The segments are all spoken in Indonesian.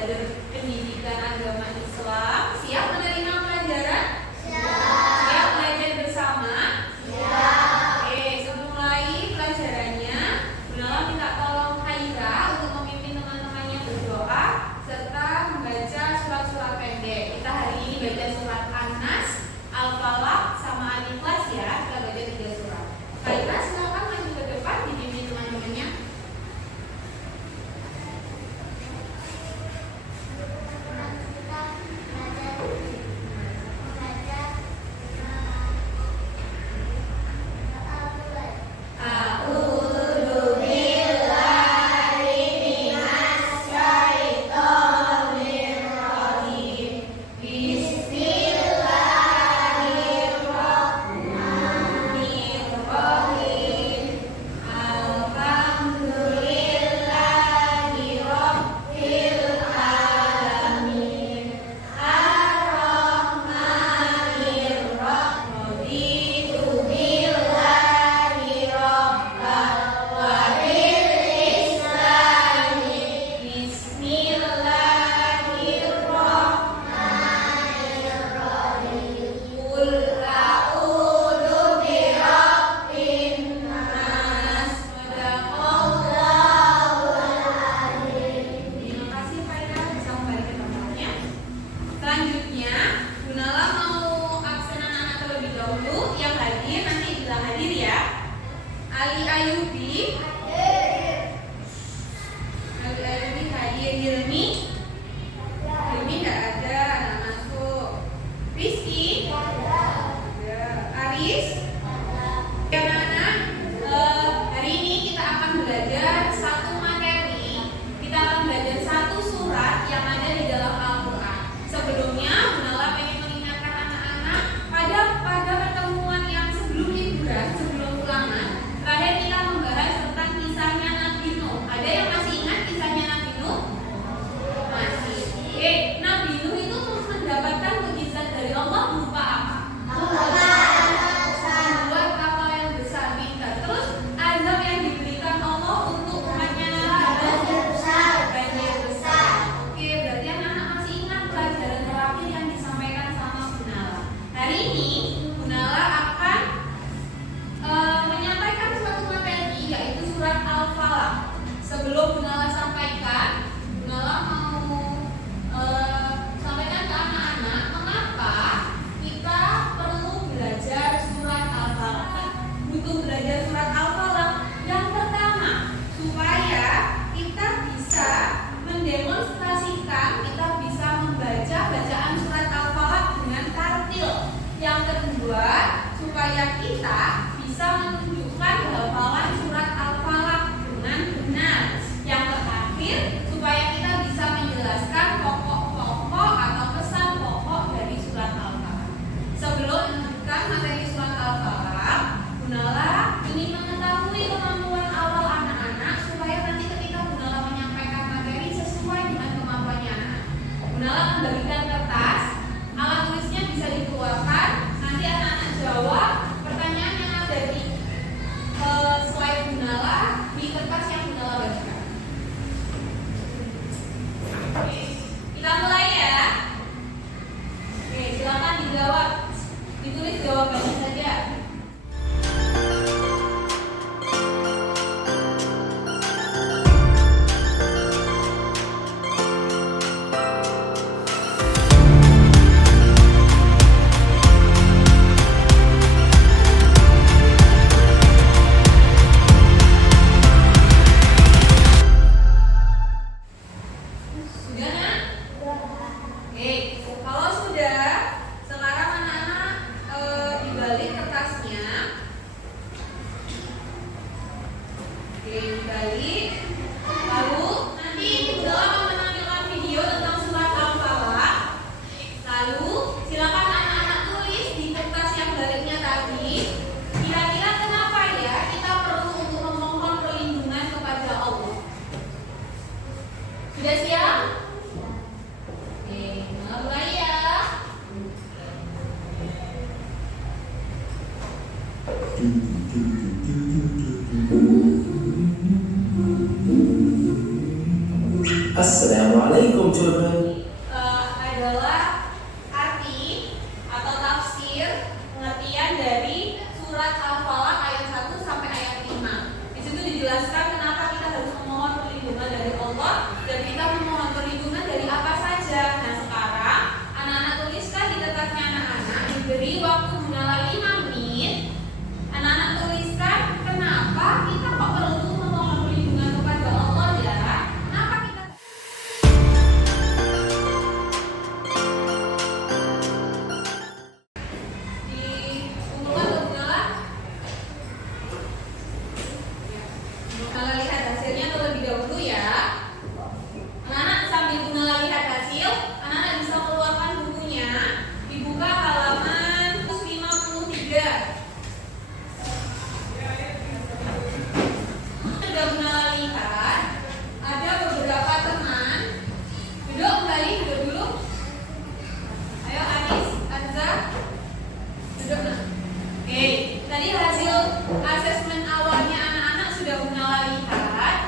belajar pendidikan agama Islam. Siap menerima pelajaran? Siap belajar bersama? Oke, sebelum mulai pelajarannya, Bunala minta tolong Haira untuk memimpin teman-temannya berdoa serta membaca surat-surat pendek. Kita hari ini baca surat An-Nas, Al-Falaq, sama Al-Ikhlas ya. Kita baca 3 surat. Haira silakan maju ke depan dibimbing teman-temannya. Assalamualaikum children. Adalah arti atau tafsir pengertian dari surat Al-Falaq ayat 1 sampai ayat 5. Di situ dijelaskan kenapa kita harus memohon perlindungan dari Allah dan kita memohon perlindungan dari apa saja. Nah, sekarang anak-anak tuliskan di tetapnya anak-anak, diberi waktu mengenai 5 menit. Anak-anak tuliskan kenapa kita kok perlu memohon perlindungan kepada Allah ya. Kenapa kita Bunala lihat hasilnya terlebih dahulu ya. Anak-anak sambil Bunala lihat hasil, anak-anak bisa keluarkan bukunya, dibuka halaman 153. Sudah Bunala lihat, ada beberapa teman. Duduk kembali, duduk dulu. Ayo Anis, Anza, duduk nah. Oke, tadi hasil asesmen awalnya anak-anak sudah Bunala lihat.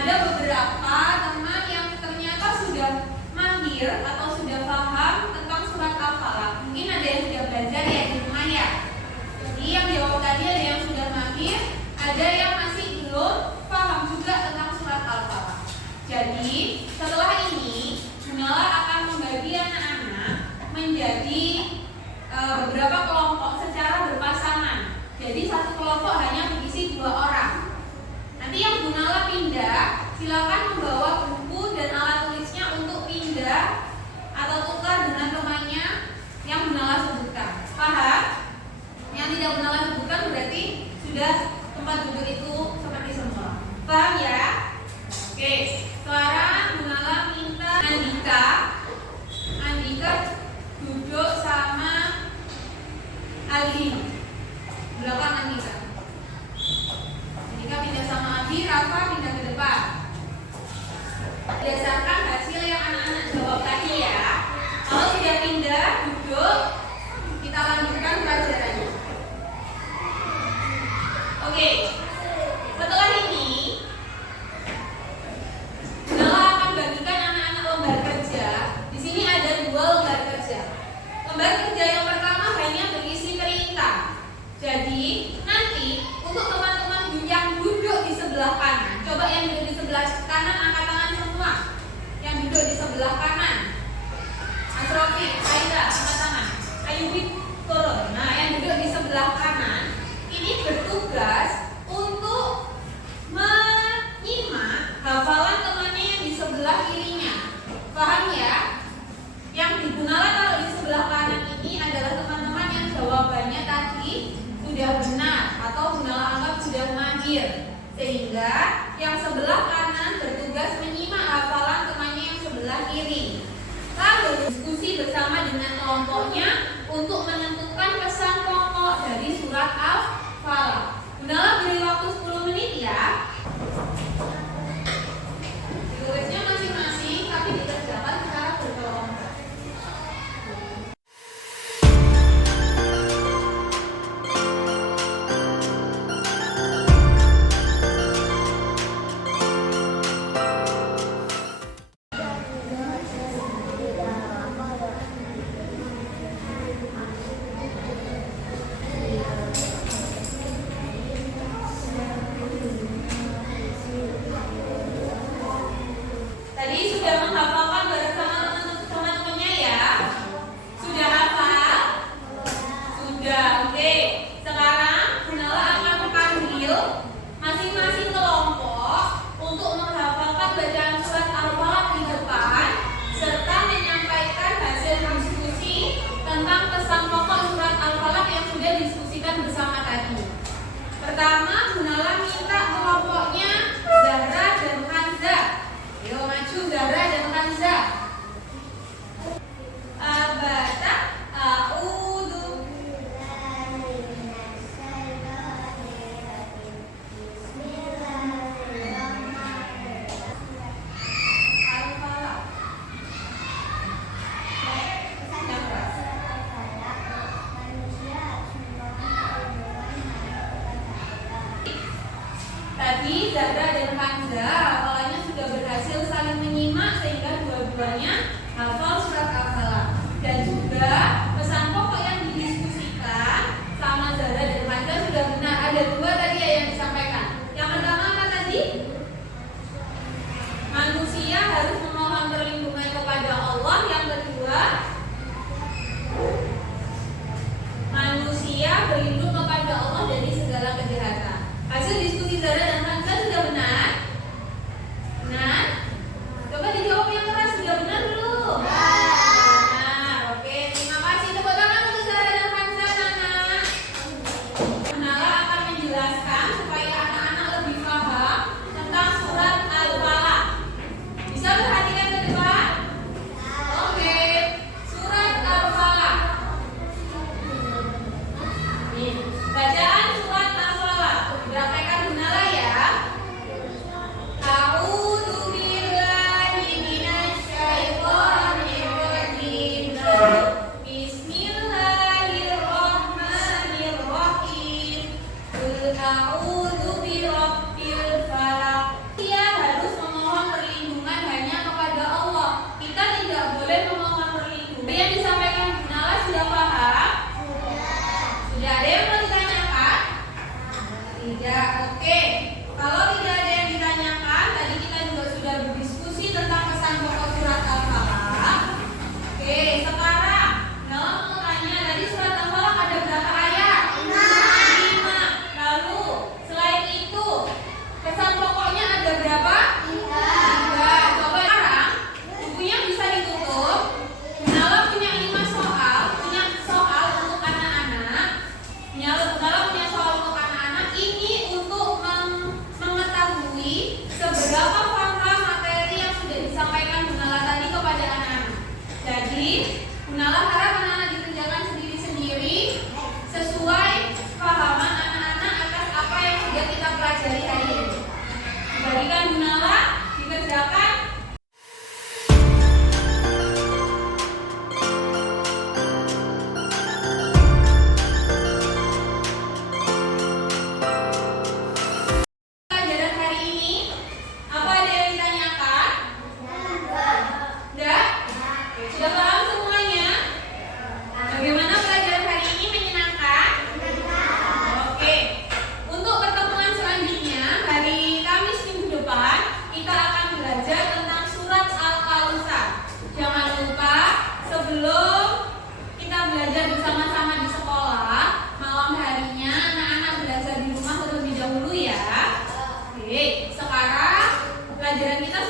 Ada beberapa teman yang ternyata sudah mahir atau sudah paham tentang surat Al-Falaq. Mungkin ada yang sudah belajar ya di rumah ya. Jadi yang jawab tadi ada yang sudah mahir, ada yang masih belum paham juga tentang surat Al-Falaq. Jadi setelah ini Bunala akan membagi anak-anak menjadi beberapa kelompok secara berpasangan. Jadi satu kelompok hanya berisi 2 orang. Nanti yang Bunala pindah, silakan membawa buku dan alat tulisnya untuk pindah atau tukar dengan temannya yang Bunala sebutkan. Paham? Yang tidak Bunala sebutkan berarti sudah tempat duduk itu seperti semula. Paham ya? Oke, sekarang Bunala minta Andika duduk sama Ali. Belakang Andika pindah sama Abi, Rafa pindah ke depan.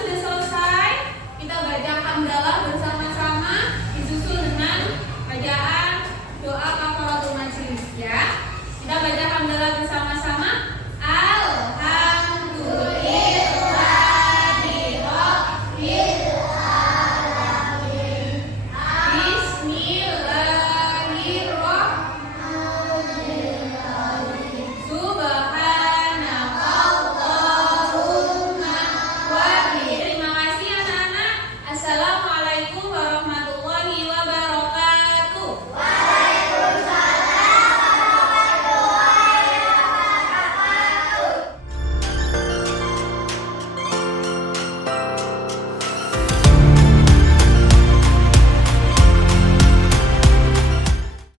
sudah selesai, kita baca hamdalah bersama-sama disusul dengan bacaan doa kafaratul majlis ya. Kita baca hamdalah bersama-sama.